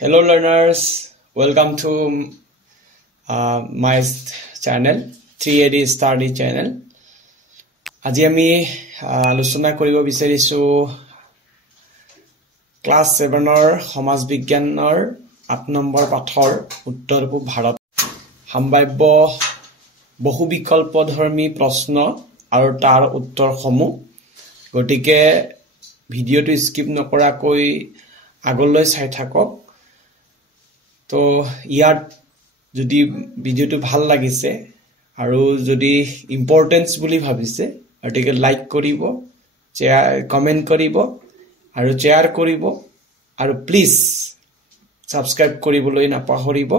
Hello learners, welcome to my channel 3AD Study channel. আজি আমি আলোচনা কৰিব বিচাৰিছো ক্লাস 7 ৰ সমাজ বিজ্ঞানৰ 8 নম্বৰ পাঠৰ উত্তৰ পূব ভাৰত সম্ভাব্য বহু বিকল্পধৰ্মী প্ৰশ্ন আৰু তাৰ উত্তৰসমূহ গটিকে ভিডিওটো স্কিপ নকৰাকৈ আগলৈ চাই থাকক তো ইয়াত যদি ভিডিওটো ভাল লাগিছে আৰু যদি ইম্পৰ্টেন্স বুলি ভাবিছে গটিকে লাইক কৰিব কমেন্ট কৰিব আৰু শেয়াৰ কৰিব আৰু প্লিজ সাবস্ক্ৰাইব কৰিবলৈ নাপাহৰিব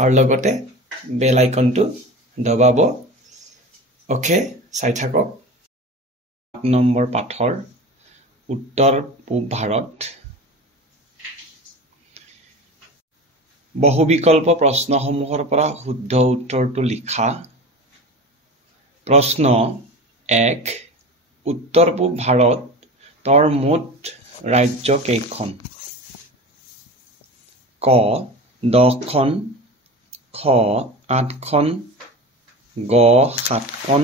আৰু লগতে বেল আইকনটো দবাব ওকে চাই থাকক 8 নম্বৰ পাঠৰ উত্তৰ পূব ভাৰত বহু বিকল্প প্ৰশ্নসমূহৰ পৰা শুদ্ধ উত্তৰটো লিখা প্ৰশ্ন 1 উত্তৰ পূব ভাৰতৰ মুঠ ৰাজ্য কেইখন ক 10খন খ 8খন গ 7খন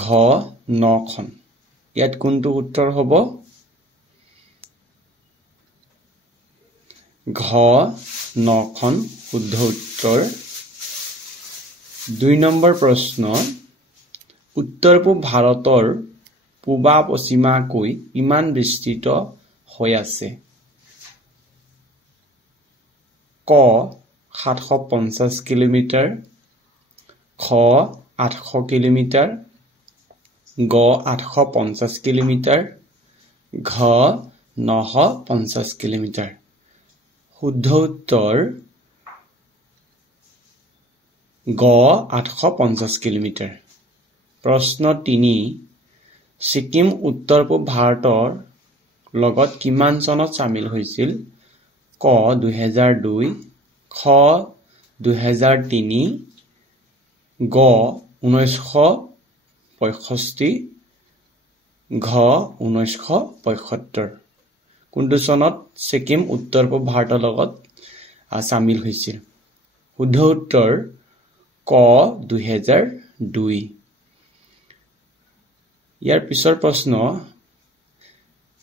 ঘ 9খন ইয়াত কোনটো উত্তৰ হ'ব ঘ 9খন শুদ্ধ উত্তৰ 2 নম্বৰ প্ৰশ্ন উত্তৰ পূব ভাৰতৰ পূবা পশ্চিমাকৈ ইমান বিস্তৃত হৈ আছে ক 750 কিলোমিটাৰ খ 800 কিলোমিটাৰ গ 850 কিলোমিটাৰ ঘ 950 কিলোমিটাৰ শুদ্ধ উত্তৰ গ 850 কিলোমিটাৰ প্ৰশ্ন 3 সিকিম উত্তৰ পূব ভাৰতৰ লগত কিমান চনত শামিল হৈছিল ক 2002 খ 2003 গ 1965 ঘ 1975 কোনটো চনত সিকিম উত্তৰ পূব ভাৰতৰ লগত শামিল হৈছিল শুদ্ধ উত্তৰ ক 2002 ইয়াৰ পিছৰ প্ৰশ্ন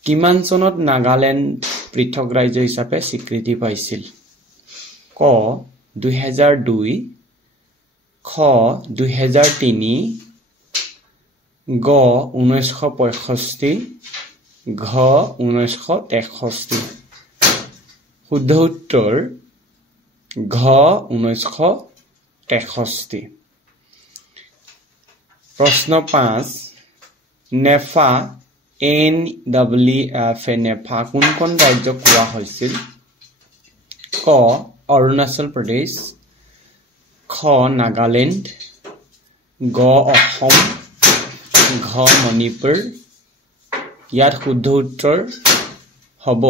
কিমান চনত নাগালেণ্ড পৃথক ৰাজ্য হিচাপে স্বীকৃতি পাইছিল ক 2002 খ 2003 গ 1965 ঘ 1963 শুদ্ধ উত্তৰ ঘ 1963 প্ৰশ্ন 5 নেফা NWF নেফা কোনখন ৰাজ্য কোৱা হৈছিল ক অৰুণাচল প্ৰদেশ খ নাগালেণ্ড গ অসম ঘ মণিপুৰ ইয়াত শুদ্ধ উত্তৰ হ'ব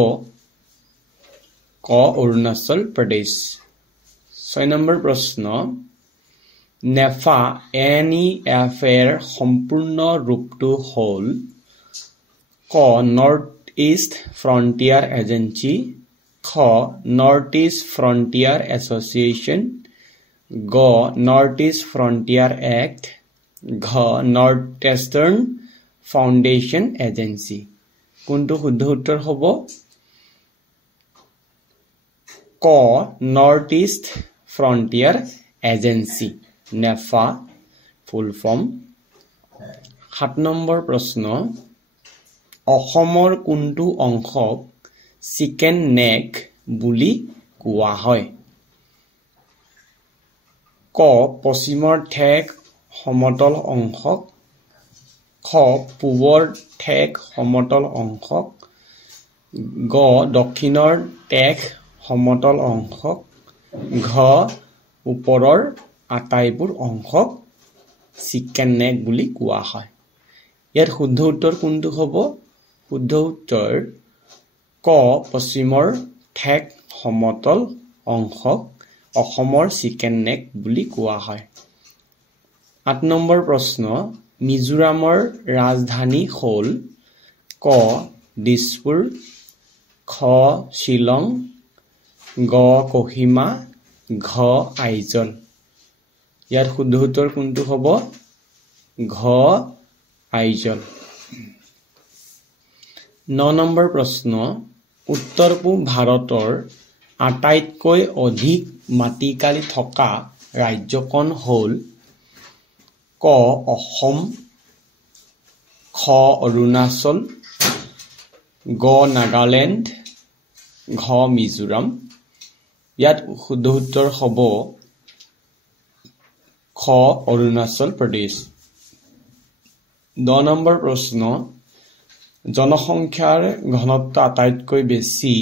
ক অৰুণাচল প্ৰদেশ 6 নম্বৰ প্ৰশ্ন নেফা NEF এৰ সম্পূৰ্ণ ৰূপটো হ'ল ক নৰ্থ ইষ্ট ফ্ৰন্টিয়াৰ এজেন্সি খ নৰ্থ ইষ্ট ফ্ৰন্টিয়াৰ এছ'চিয়েশ্যন গ নৰ্থ ইষ্ট ফ্ৰন্টিয়াৰ এক্ট ঘ নৰ্থ ইষ্টাৰ্ণ ফাউণ্ডেশ্যন এজেন্সি কোনটো শুদ্ধ উত্তৰ হ'ব ক north east frontier agency NEFA ফুল ফৰ্ম 7 নম্বৰ প্ৰশ্ন অসমৰ কোনটো অংশক চিকেন নেক বুলি কোৱা হয় ক পশ্চিমৰ ঠেক সমতল অংশক খ পূবৰ ঠেক সমতল অংশক গ দক্ষিণৰ ঠেক সমতল অংশক ঘ ওপৰৰ আটাইবোৰ অংশক চিকেন নেক বুলি কোৱা হয় ইয়াত শুদ্ধ উত্তৰ কোনটো হ'ব শুদ্ধ উত্তৰ ক পশ্চিমৰ ঠেক সমতল অংশক অসমৰ চিকেন নেক বুলি কোৱা হয় 8 নম্বৰ প্ৰশ্ন মিজোৰামৰ ৰাজধানী হ'ল ক দিছপুৰ খ শ্বিলং গ কোহিমা ঘ আইজল ইয়াত শুদ্ধ উত্তৰ কোনটো হ'ব ঘ আইজল 9 নম্বৰ প্ৰশ্ন উত্তৰ পূব ভাৰতৰ আটাইতকৈ অধিক মাটিকালি থকা ৰাজ্যখন হ'ল ক অসম খ অৰুণাচল গ নাগালেণ্ড ঘ মিজোৰাম ইয়াত শুদ্ধ উত্তৰ হ'ব খ অৰুণাচল প্ৰদেশ 10 নম্বৰ প্ৰশ্ন জনসংখ্যাৰ ঘনত্ব আটাইতকৈ বেছি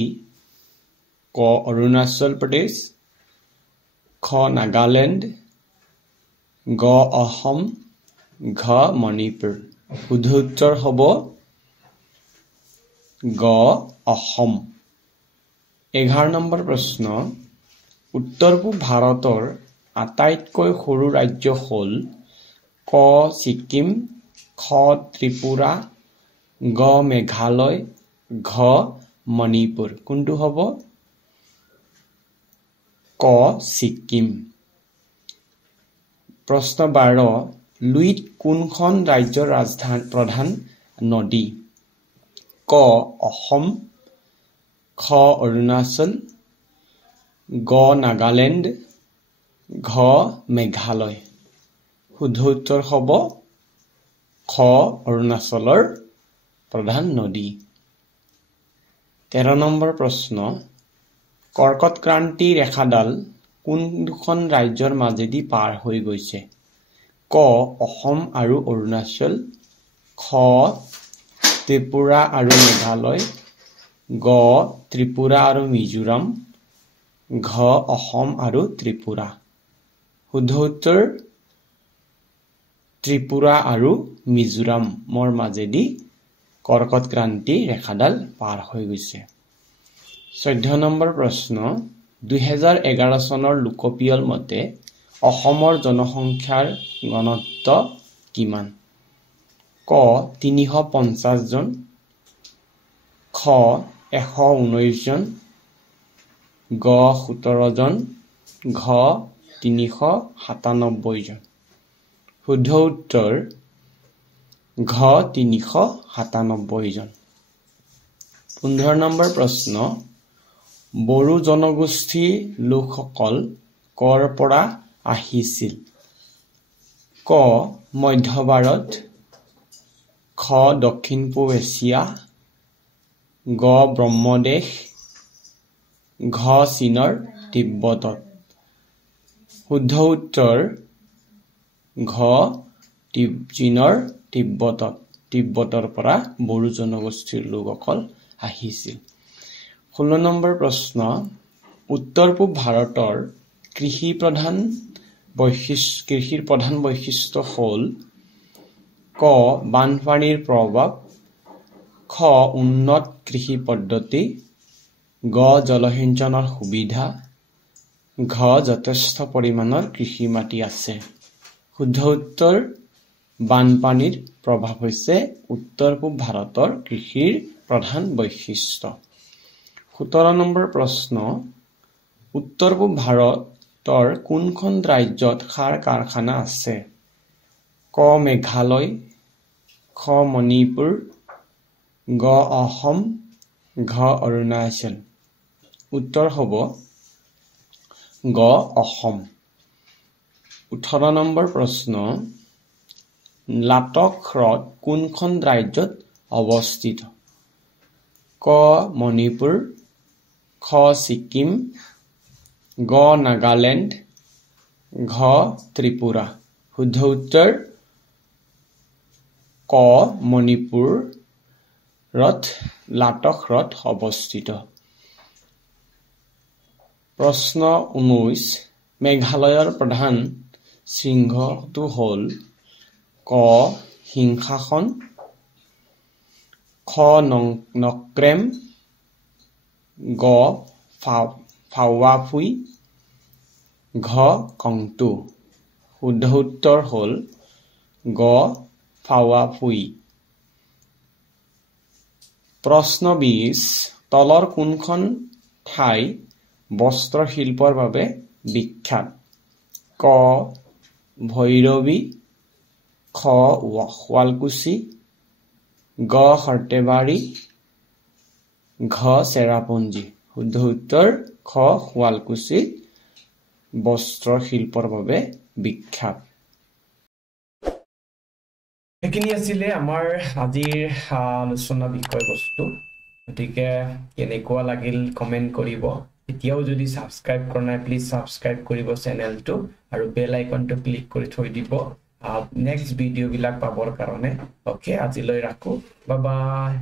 ক অৰুণাচল প্ৰদেশ খ নাগালেণ্ড গ অসম ঘ মণিপুৰ শুদ্ধ উত্তৰ হ'ব গ অসম 11 নম্বৰ প্ৰশ্ন উত্তৰ পূব ভাৰতৰ আটাইতকৈ সৰু ৰাজ্য হ'ল ক ছিকিম খ ত্ৰিপুৰা গ মেঘালয় ঘ মণিপুৰ কোনটো হ'ব ক ছিকিম প্ৰশ্ন 12 লুইত কোনখন ৰাজ্যৰ ৰাজধানী প্ৰধান নদী ক অসম খ অৰুণাচল গ নাগালেণ্ড ঘ মেঘালয় শুদ্ধ উত্তৰ হ'ব খ অৰুণাচলৰ প্ৰধান নদী 13 নম্বৰ প্ৰশ্ন কৰ্কট ক্ৰান্তি ৰেখাডাল কোনখন ৰাজ্যৰ মাজেদি পাৰ হৈ গৈছে ক অসম আৰু অৰুণাচল খ ত্ৰিপুৰা আৰু মেঘালয় গ ত্ৰিপুৰা আৰু মিজোৰাম ঘ অসম আৰু ত্ৰিপুৰা শুদ্ধ উত্তৰ ত্ৰিপুৰা আৰু মিজোৰামৰ মাজেদি কৰ্কট ক্ৰান্তি ৰেখাডাল পাৰ হৈ গৈছে 14 নম্বৰ প্ৰশ্ন 2011 চনৰ লোকপিয়ল মতে অসমৰ জনসংখ্যাৰ ঘনত্ব কিমান ক 350 জন খ 119 জন গ 17 জন ঘ 397 জন শুদ্ধ উত্তৰ ঘ 397 জন 15 নম্বৰ প্ৰশ্ন বড়ো জনগোষ্ঠীৰ লোকসকল কৰ পৰা আহিছিল ক মধ্য ভাৰত খ দক্ষিণ পূব এছিয়া গ ব্ৰহ্মদেশ ঘ চীনৰ তিব্বতত শুদ্ধ উত্তৰ ঘ চীনৰ তিব্বতৰ পৰা বড়ো জনগোষ্ঠীৰ লোকসকল আহিছিল 16 নম্বৰ প্ৰশ্ন উত্তৰ পূব ভাৰতৰ কৃষিৰ প্ৰধান বৈশিষ্ট্য হ'ল ক বানপানীৰ প্ৰভাৱ খ উন্নত কৃষি পদ্ধতি গ জলসিঞ্চনৰ সুবিধা ঘ যথেষ্ট পৰিমাণৰ কৃষি মাটি আছে শুদ্ধ উত্তৰ বানপানীৰ প্ৰভাৱ হৈছে উত্তৰ পূব ভাৰতৰ কৃষিৰ প্ৰধান বৈশিষ্ট্য 17 নম্বৰ প্ৰশ্ন উত্তৰ পূব ভাৰতৰ কোনখন ৰাজ্যত সাৰ কাৰখানা আছে ক মেঘালয় খ মণিপুৰ গ অসম ঘ অৰুণাচল উত্তৰ হ'ব গ অসম 18 নম্বৰ প্ৰশ্ন লাটক হ্ৰদ কোনখন ৰাজ্যত অৱস্থিত ক মণিপুৰ খ ছিকিম গ নাগালেণ্ড ঘ ত্ৰিপুৰা শুদ্ধ উত্তৰ ক মণিপুৰত লাটক হ্ৰদ অৱস্থিত প্ৰশ্ন 19 মেঘালয়ৰ প্ৰধান শৃংগটো হ'ল ক সিংহাসন খ নক্ৰেম গ ফাৱাফুই ঘ কংটু শুদ্ধ উত্তৰ হ'ল গ ফাৱাফুই প্ৰশ্ন 20 তলৰ কোনখন ঠাই বস্ত্ৰ শিল্পৰ বাবে বিখ্যাত ক ভৈৰৱী খ শুৱালকুছি গ সৰ্থেবাৰী ঘ চেৰাপুঞ্জী শুদ্ধ উত্তৰ খ শুৱালকুছি বস্ত্ৰ শিল্পৰ বাবে বিখ্যাত এখিনি আছিলে আমাৰ আজিৰ আলোচনা বিষয়বস্তু গতিকে কেনেকুৱা লাগিল কমেন্ট কৰিব এতিয়াও যদি সাবস্ক্ৰাইব কৰা নাই প্লিজ সাবস্ক্ৰাইব কৰিব চেনেলটো আৰু বেল আইকনটো ক্লিক কৰি থৈ দিব নেক্সট ভিডিও বিলাক পাবৰ কাৰণে ওকে আজিলৈ ৰাখো বাই বাই